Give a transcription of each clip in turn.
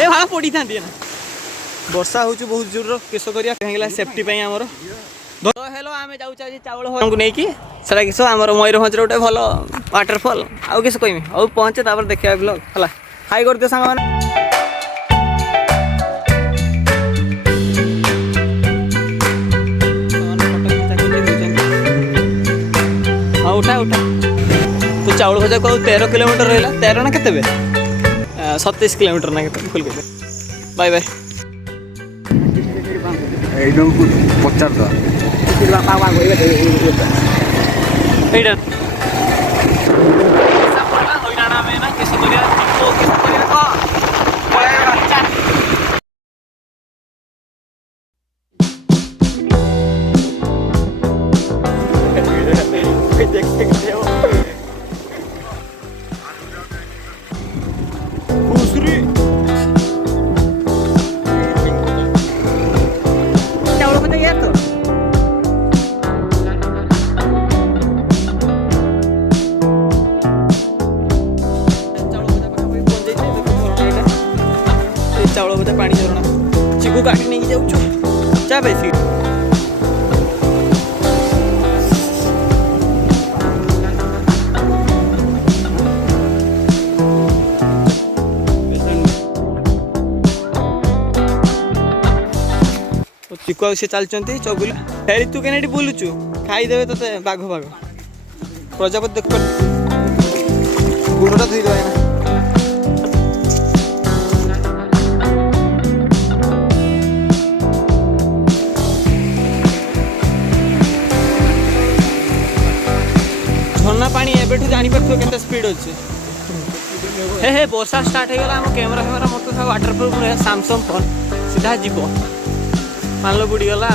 ए भाड़ा पड़ी था ना वर्षा हो बहुत जोर किस करिया कहीं सेफ्टी आमर हेलो आम जाऊँ चाउल हमको नहीं कि सेटा किस आम मयूरभंज गोटे भल वाटरफल आउ किस कहमी आउ पहुँचे देखा ब्लॉग है हाई कर दियो सांग मैंने हाँ उठा उठा तो चाउल भजा को 13 किलोमीटर रहा 13 ना के 27 किलोमीटर ना के फुल के बाय बाय पचार चाउल भजा पानी झरणा चिकू काटी नहीं जाऊँ चा बेसी चिकू से चलते चगुला फेरी तू के बुलुचु खाईदे ते बाघ बाघ प्रजापति देख गुणटा धुई देना झरना पानी एबेठू जानी पारथो केते स्पीड अछि हे हे वर्षा स्टार्ट हो गला हम कैमरा मोर तो वाटरप्रूफ रे सैमसंग फोन सीधा जीवो मानलो बुड़ी गला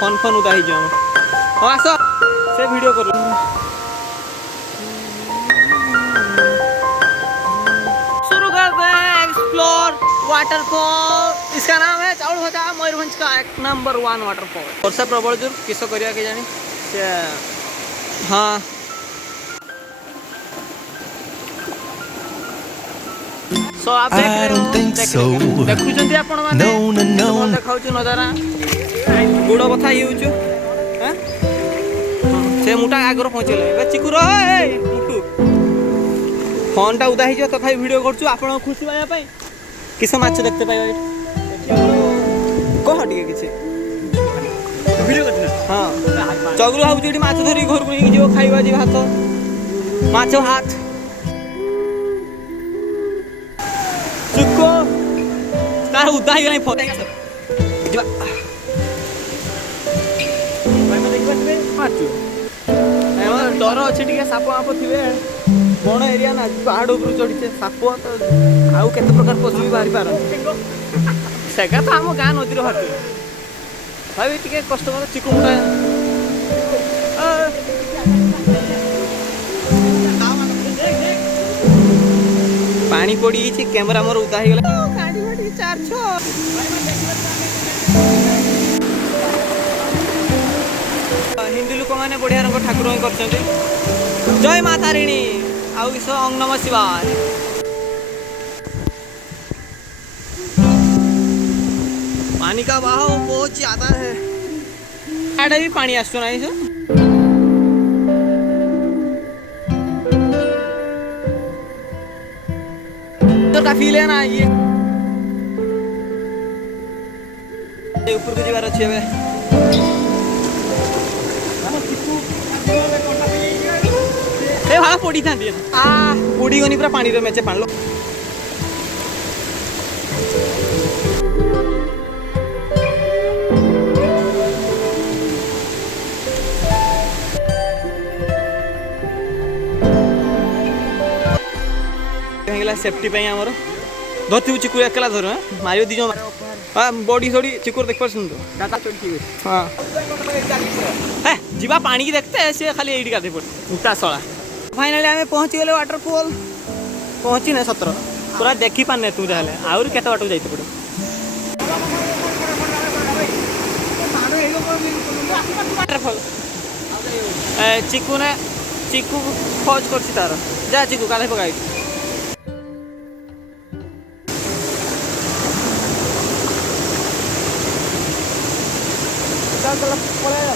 फोन फोन उदा ही जाओ हां आसो से वीडियो करू शुरू कर दे एक्सप्लोर वाटरफॉल इसका नाम है चाउल भजा मयूरभंज का 1 नंबर 1 वाटरफॉल वर्षा प्रबल जोर किस करिया के जानी से हाँ सो आप देखुଛନ୍ତି ଆପଣ ମାନେ ଦେଖାଉଛୁ ନଜାରା ଗୋଡ଼ ବଥା ହେଇଯାଉଛୁ ସେ ମୁଟା ଆଗରୁ ପହଞ୍ଚିଲେ ଏବେ ଚିକୁର ମୁଟୁ ଫୋନଟା ଉଦା ହେଇଯିବ ତଥାପି ଭିଡ଼ିଓ କରୁଛୁ ଆପଣଙ୍କୁ ଖୁସି ପାଇବା ପାଇଁ किस माछ देखते पाइबा कह टे किसी हाँ चगुल भाई माछ धरी घर को लेकिन जीव खाइबा जी भात माछ भात चुको तार उदा ही फोन डर अच्छे टे साप आप थे बण एरिया ना पहाड़ ऊपर चढ़ी साप तो आउ के प्रकार पशु भी बाहरी पारन सेगा तो आम गाँ नदी बाहर भाई टे कष्ट चिकू मुटा पानी पड़ी कैमरा मोर उदा हो गला हिंदू लोक मैंने बढ़िया रंग ठाकुर कर जय माता रिणी आउ ओम नमः शिवाय पानी का बहाव बहुत ज्यादा है आड़े भी पानी आसो ना तो का फील है ना ये ऊपर को जीवार अच्छे ए भाड़ा पड़ी था पड़ी गनी पूरा पानी रे मेचे पाणलो कहेला सेफ्टी पई हमर धरती चिकू एकला धर मारियो दिजो हां बॉडी थोड़ी चिकू देख पर सुन तो डाटा चोटी हां ए जीवा पानी की देखते से खाली एडी गादे पड़ उता सळा फाइनली आम पहुँची गले वाटरफॉल पहुँची ना 17 पूरा देखी पाने तू जहाँ आउरी केते बाटू जाइते पड़ो वाटरफॉल चिकू ने ଚିକୁ ଖୋଜ କରୁଛି ତାର ଯା ଚିକୁ କାଳେ ପକାଇ ପଳେଇ